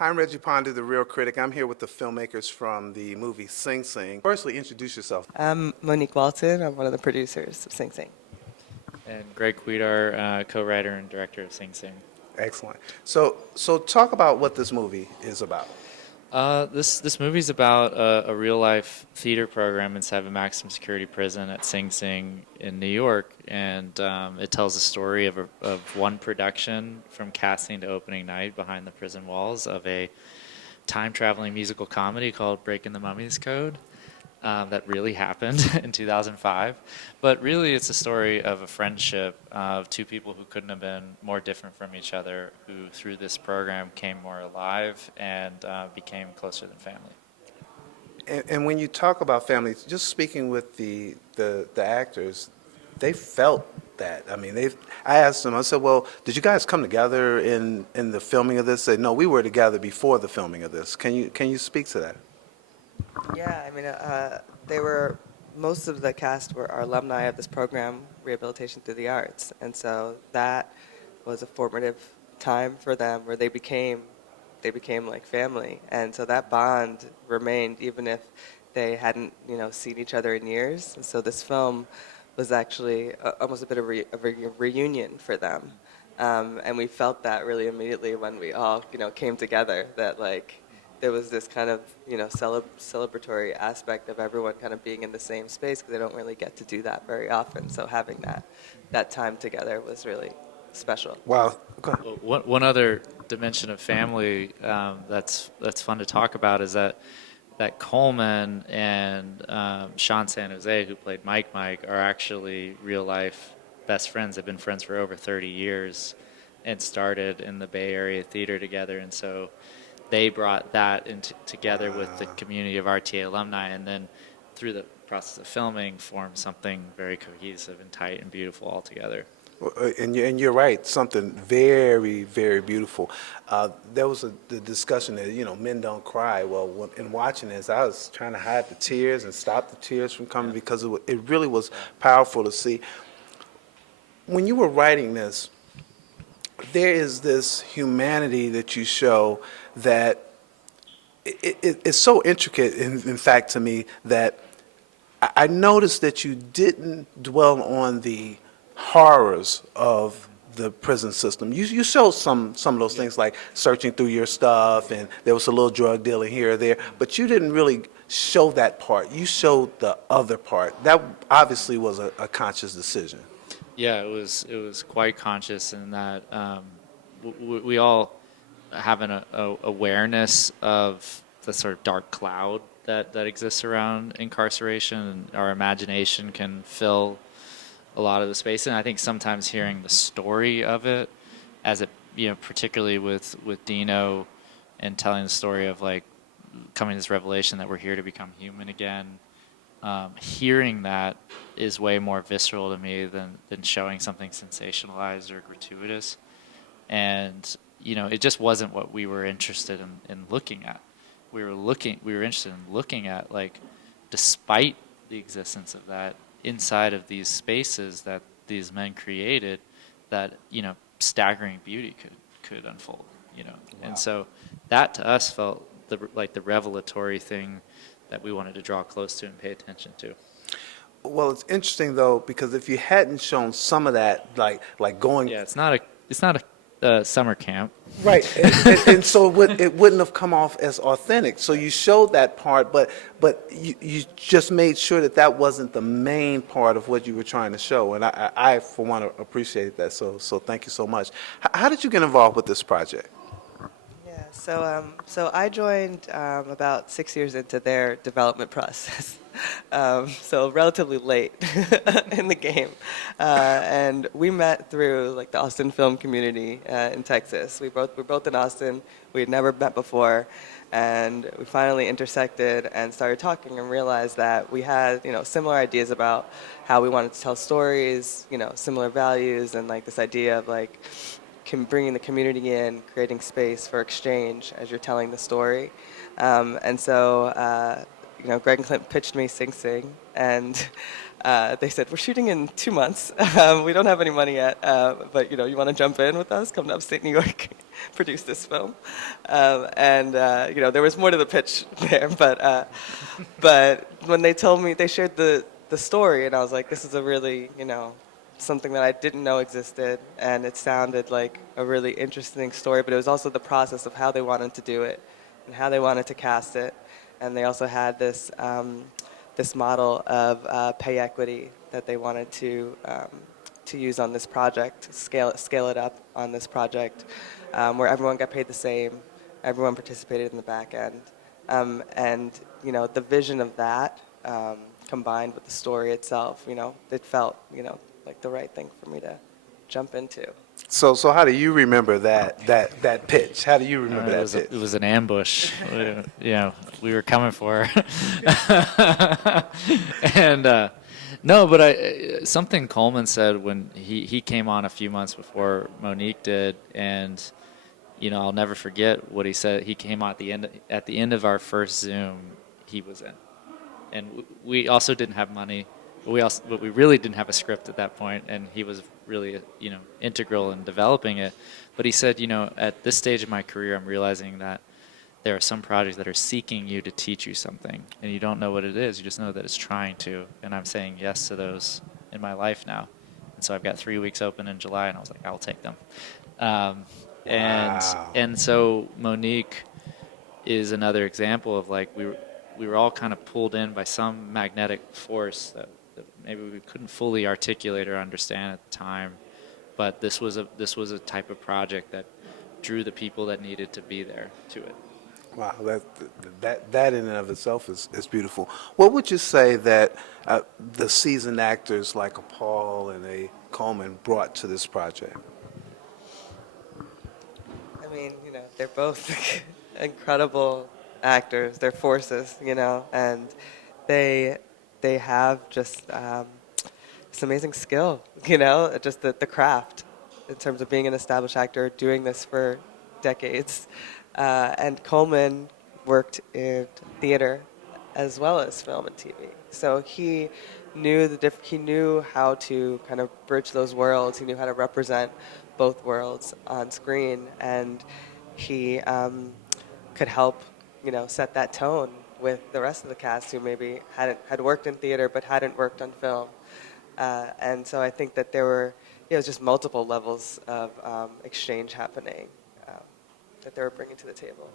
Hi, I'm Reggie Pondu, the Real Critic. I'm here with the filmmakers from the movie Sing Sing. Firstly, introduce yourself. I'm Monique Walton. I'm one of the producers of Sing Sing. And Greg Kwedar, co-writer and director of Sing Sing. Excellent. So talk about what this movie is about. This movie's about a real life theater program inside a maximum security prison at Sing Sing in New York, and it tells the story of one production from casting to opening night behind the prison walls of a time traveling musical comedy called Breaking the Mummy's Code. That really happened in 2005. But really, it's a story of a friendship of two people who couldn't have been more different from each other, who through this program came more alive and became closer than family. And when you talk about family, just speaking with the actors, they felt that. I mean, I asked them, I said, well, did you guys come together in the filming of this? They said, no, we were together before the filming of this. Can you speak to that? Yeah, I mean, most of the cast are alumni of this program, Rehabilitation Through the Arts. And so that was a formative time for them where they became like family. And so that bond remained even if they hadn't, seen each other in years. And so this film was actually almost a bit of a reunion for them. And we felt that really immediately when we all, came together, that there was this kind of, celebratory aspect of everyone kind of being in the same space because they don't really get to do that very often. So having that time together was really special. Wow. Go ahead. One other dimension of family that's fun to talk about is that Coleman and Sean San Jose, who played Mike, are actually real life best friends. They've been friends for over 30 years and started in the Bay Area theater together, and so they brought that together with the community of RTA alumni, and then through the process of filming formed something very cohesive and tight and beautiful all together. And you're right, something very, very beautiful. There was the discussion that, men don't cry. Well, in watching this, I was trying to hide the tears and stop the tears from coming because it really was powerful to see. When you were writing this, there is this humanity that you show that it's so intricate, in fact, to me, that I noticed that you didn't dwell on the horrors of the prison system. You showed some of those things like searching through your stuff, and there was a little drug dealing here or there, but you didn't really show that part. You showed the other part. That obviously was a conscious decision. Yeah, it was quite conscious in that we all have an awareness of the sort of dark cloud that exists around incarceration, and our imagination can fill a lot of the space. And I think sometimes hearing the story of it, as it particularly with Dino, and telling the story of coming to this revelation that we're here to become human again. Hearing that is way more visceral to me than showing something sensationalized or gratuitous. And, it just wasn't what we were interested in looking at. We were interested in looking at, despite the existence of that, inside of these spaces that these men created, that, staggering beauty could unfold, Wow. And so that to us felt the revelatory thing that we wanted to draw close to and pay attention to. Well, it's interesting though, because if you hadn't shown some of that, like going, Yeah, it's not a summer camp. right, and so it wouldn't have come off as authentic. So you showed that part, but you just made sure that wasn't the main part of what you were trying to show, and I for one appreciate that. So thank you so much. How did you get involved with this project? Yeah, so I joined about 6 years into their development process, so relatively late in the game, and we met through the Austin film community in Texas. We're both in Austin. We had never met before, and we finally intersected and started talking and realized that we had similar ideas about how we wanted to tell stories, similar values, and this idea of bringing the community in, creating space for exchange as you're telling the story. And so, Greg and Clint pitched me Sing Sing, and they said, we're shooting in 2 months. We don't have any money yet, but you want to jump in with us, come to upstate New York. produce this film. And there was more to the pitch there, but when they told me, they shared the story, and I was like, this is a really, something that I didn't know existed, and it sounded like a really interesting story, but it was also the process of how they wanted to do it and how they wanted to cast it. And they also had this model of pay equity that they wanted to use on this project, scale it up on this project, where everyone got paid the same, everyone participated in the back end, and the vision of that combined with the story itself, it felt like the right thing for me to jump into. So how do you remember that pitch? How do you remember that pitch? It was an ambush. We were coming for her. And no, but something Coleman said when he came on a few months before Monique did, and I'll never forget what he said. He came on at the end of our first Zoom. He was in, and we also didn't have money. But we really didn't have a script at that point, and he was really, integral in developing it. But he said, at this stage of my career, I'm realizing that there are some projects that are seeking you to teach you something, and you don't know what it is. You just know that it's trying to, and I'm saying yes to those in my life now. And so I've got 3 weeks open in July, and I was like, I'll take them. Wow. And so Monique is another example of like we were all kind of pulled in by some magnetic force that maybe we couldn't fully articulate or understand at the time, but this was a type of project that drew the people that needed to be there to it. Wow, that in and of itself is beautiful. What would you say that the seasoned actors like a Paul and a Coleman brought to this project? I mean, they're both incredible actors. They're forces, and they have just this amazing skill, just the craft in terms of being an established actor, doing this for decades. And Coleman worked in theater as well as film and TV. So he knew how to kind of bridge those worlds. He knew how to represent both worlds on screen, and he could help, set that tone with the rest of the cast who maybe had worked in theater but hadn't worked on film. And so I think that there were, just multiple levels of exchange happening that they were bringing to the table.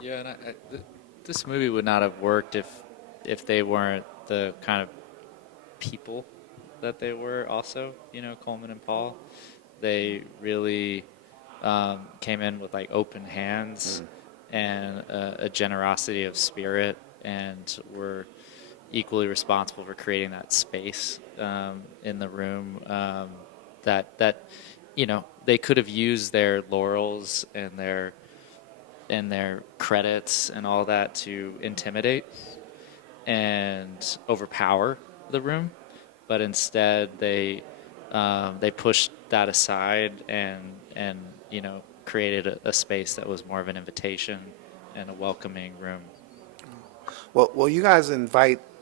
Yeah, and this movie would not have worked if they weren't the kind of people that they were also, Coleman and Paul. They really came in with like open hands and a generosity of spirit, and were equally responsible for creating that space in the room that they could have used their laurels and their credits and all that to intimidate and overpower the room, but instead they pushed that aside and created a space that was more of an invitation and a welcoming room. Well, you guys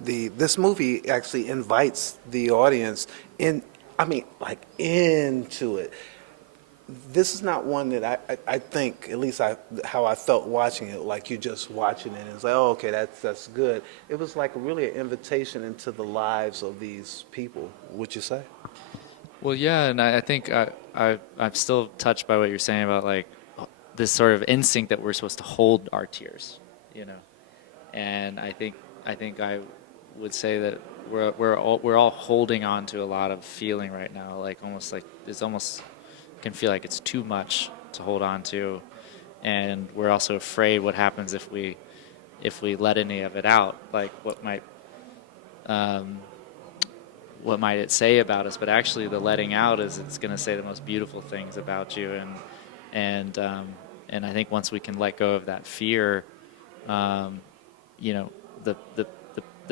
this movie actually invites the audience into it. This is not one that I think, at least how I felt watching it, like you're just watching it and it's like, oh, okay, that's good. It was like really an invitation into the lives of these people, would you say? Well, yeah, and I think I'm still touched by what you're saying about like this sort of instinct that we're supposed to hold our tears, and I think I would say that we're all holding on to a lot of feeling right now, like it's almost can feel like it's too much to hold on to, and we're also afraid what happens if we let any of it out, like what might it say about us. But actually the letting out it's going to say the most beautiful things about you, and I think once we can let go of that fear, the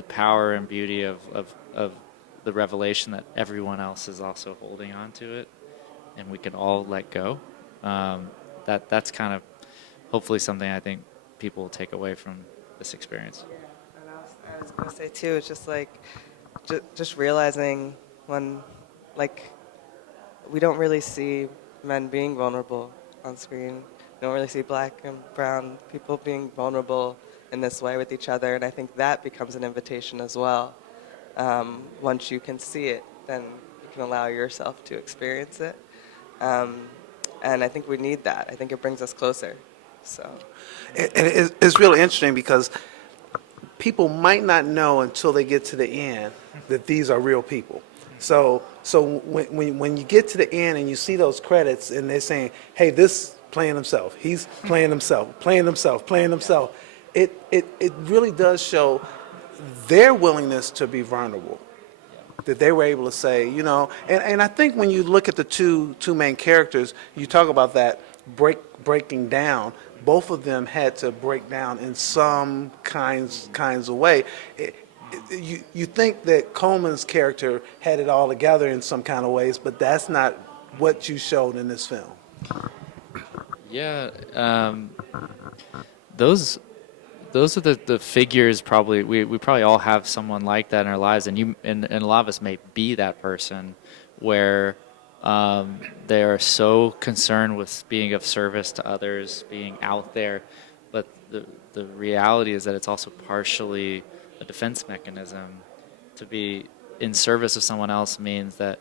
power and beauty of the revelation that everyone else is also holding on to it, and we can all let go. That's kind of hopefully something I think people will take away from this experience. Yeah, and I was going to say too, it's just like just realizing when, like, we don't really see men being vulnerable on screen. You don't really see black and brown people being vulnerable in this way with each other, and I think that becomes an invitation as well. Once you can see it, then you can allow yourself to experience it. Um, and I think we need that. I think it brings us closer. So, And it's really interesting because people might not know until they get to the end that these are real people. So when you get to the end and you see those credits and they're saying, "Hey, this playing himself, he's playing himself, playing himself, playing himself," it really does show their willingness to be vulnerable. That they were able to say, and I think when you look at the two main characters, you talk about that breaking down. Both of them had to break down in some kinds of way. You think that Coleman's character had it all together in some kind of ways, but that's not what you showed in this film. Yeah, those those are the figures. Probably we probably all have someone like that in our lives, and a lot of us may be that person where they are so concerned with being of service to others, being out there, but the reality is that it's also partially a defense mechanism. To be in service of someone else means that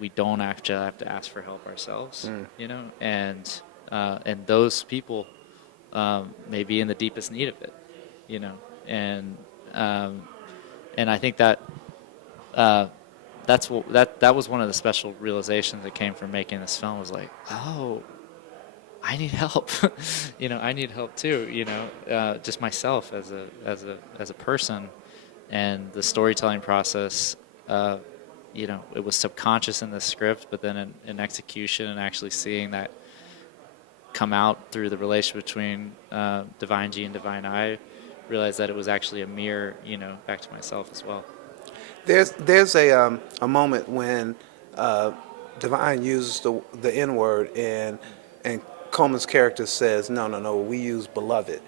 we don't actually have to ask for help ourselves, and those people may be in the deepest need of it, and I think that that was one of the special realizations that came from making this film, was like, oh, I need help. I need help too. Just myself as a person, and the storytelling process. It was subconscious in the script, but then in execution and actually seeing that come out through the relationship between Divine G and Divine I, realized that it was actually a mirror, back to myself as well. There's a moment when Divine uses the N word and Coleman's character says, no, we use beloved.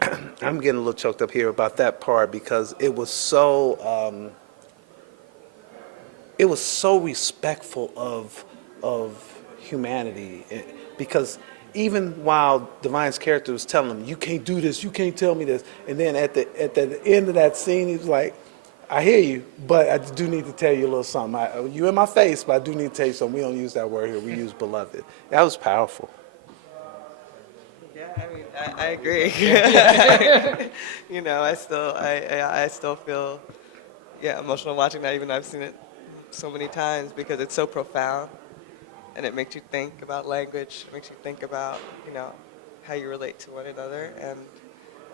I'm getting a little choked up here about that part because it was so respectful of humanity, because even while Divine's character was telling him, "You can't do this, you can't tell me this," and then at the end of that scene, he was like, "I hear you, but I do need to tell you a little something. You in my face, but I do need to tell you something. We don't use that word here. We use beloved." That was powerful. yeah, I mean, I agree. I still feel, emotional watching that, even though I've seen it so many times, because it's so profound, and it makes you think about language, makes you think about, how you relate to one another and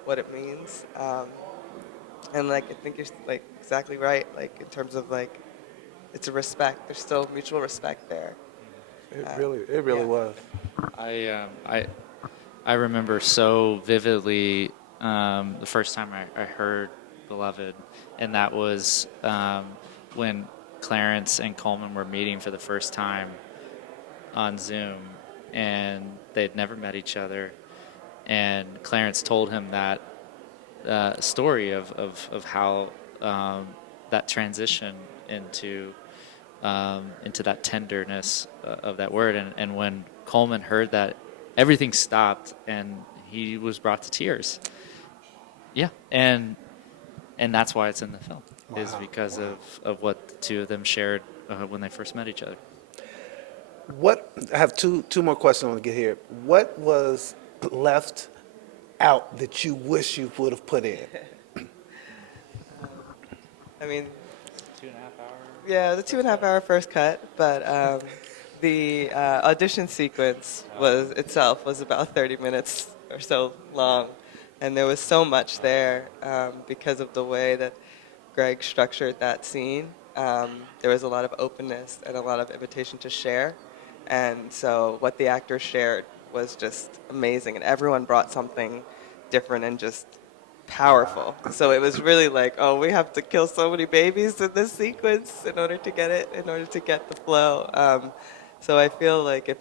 what it means. And I think you're exactly right. In terms of it's a respect. There's still mutual respect there. It really was. I remember so vividly the first time I heard Beloved, and that was when Clarence and Coleman were meeting for the first time on Zoom, and they'd never met each other, and Clarence told him that story of how that transition into that tenderness of that word, and when Coleman heard that, everything stopped and he was brought to tears. Yeah, and that's why it's in the film, is because of what the two of them shared when they first met each other. I have two more questions I want to get here. What was left out that you wish you would have put in? I mean, 2.5 hours. yeah, the 2.5 hour first cut, but the audition sequence was about 30 minutes or so long, and there was so much there because of the way that Greg structured that scene. There was a lot of openness and a lot of invitation to share, and so what the actors shared was just amazing, and everyone brought something different and just powerful. So it was really we have to kill so many babies in this sequence in order to get the flow. So I feel like if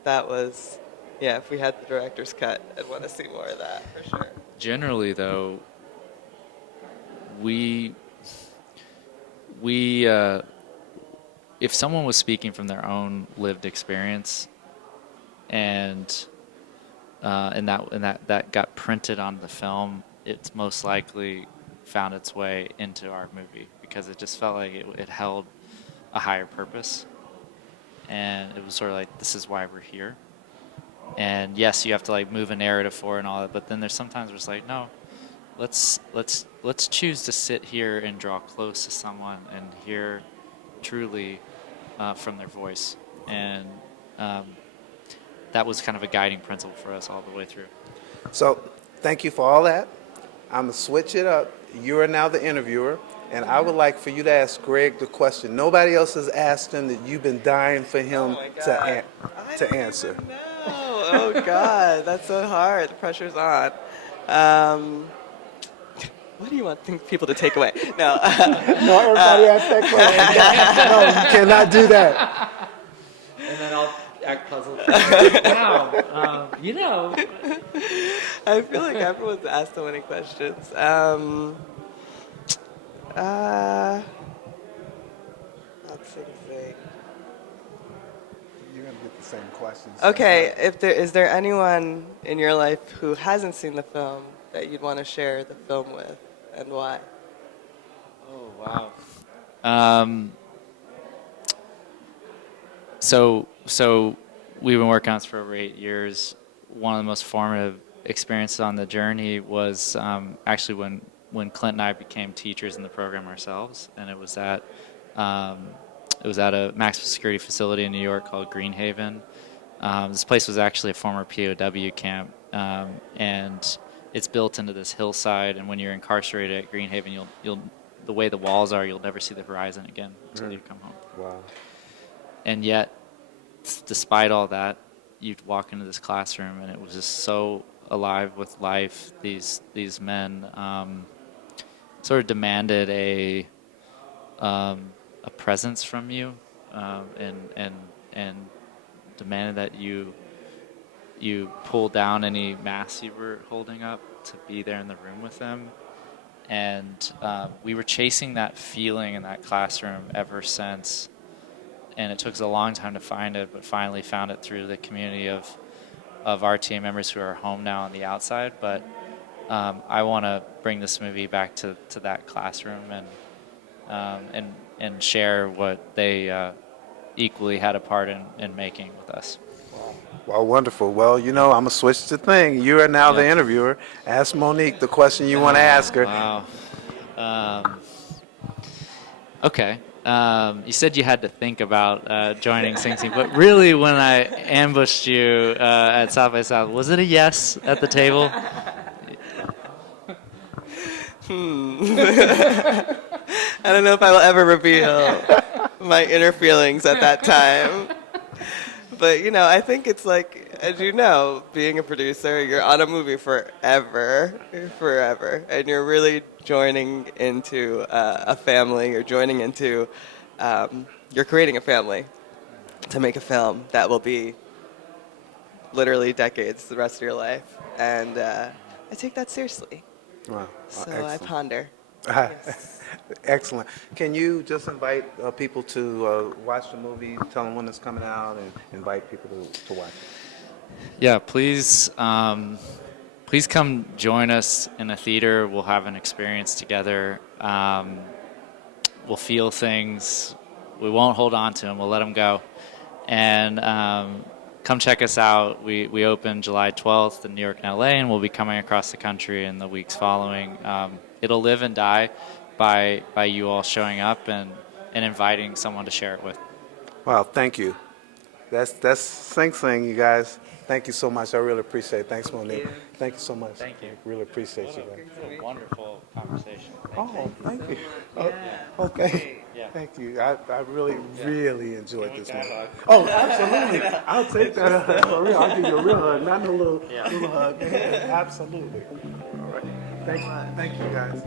we had the director's cut, I'd want to see more of that for sure. Generally, though, we if someone was speaking from their own lived experience, and that got printed on the film, it's most likely found its way into our movie because it just felt like it held a higher purpose, and it was sort of like, this is why we're here. And yes, you have to like move a narrative forward and all that, but then there's sometimes where it's like, no, let's choose to sit here and draw close to someone and hear truly from their voice. And that was kind of a guiding principle for us all the way through. So thank you for all that. I'm going to switch it up. You are now the interviewer, and I would like for you to ask Greg the question nobody else has asked him that you've been dying for him to answer. No. Oh, God. That's so hard. The pressure's on. What do you want people to take away? No. No, everybody asked that question. No, you cannot do that. And then I'll act puzzled. Wow. I feel like everyone's asked so many questions. Let's see. You're going to get the same questions. Okay, is there anyone in your life who hasn't seen the film that you'd want to share the film with, and why? Oh, wow. So we've been working on this for over 8 years. One of the most formative experiences on the journey was actually when Clint and I became teachers in the program ourselves, and it was at a maximum security facility in New York called Greenhaven. This place was actually a former POW camp, and it's built into this hillside. And when you're incarcerated at Greenhaven, you'll the way the walls are, you'll never see the horizon again until you come home. Wow. And yet, despite all that, you'd walk into this classroom, and it was just so alive with life. These men sort of demanded a presence from you, and demanded that you pull down any masks you were holding up to be there in the room with them. And we were chasing that feeling in that classroom ever since. And it took us a long time to find it, but finally found it through the community of our team members who are home now on the outside. But I want to bring this movie back to that classroom and share what they equally had a part in making with us. Well, wonderful. Well, I'm going to switch the thing. You are now the interviewer. Ask Monique the question you want to ask her. Wow. Okay. You said you had to think about joining Sing Team, but really when I ambushed you at South by South, was it a yes at the table? I don't know if I will ever reveal my inner feelings at that time. But, I think it's like, as you know, being a producer, you're on a movie forever, and you're really joining into a family. You're joining into, you're creating a family to make a film that will be literally decades, the rest of your life. And I take that seriously. Wow. So Excellent. I ponder. Yes. Excellent. Can you just invite people to watch the movie, tell them when it's coming out, and invite people to watch it? Yeah, please come join us in a theater. We'll have an experience together. We'll feel things. We won't hold on to them. We'll let them go. And come check us out. We open July 12th in New York and LA, and we'll be coming across the country in the weeks following. It'll live and die by you all showing up and inviting someone to share it with. Wow, thank you. That's Sing Sing, you guys. Thank you so much. I really appreciate it. Thanks, Monique. Thank you so much. Thank you. Really appreciate you guys. What a wonderful conversation. Thank you. Okay. Yeah. Thank you. I really enjoyed this one. Oh, absolutely. I'll take that for real. I'll give you a real hug, not no little hug. Absolutely. All right. Thank you guys.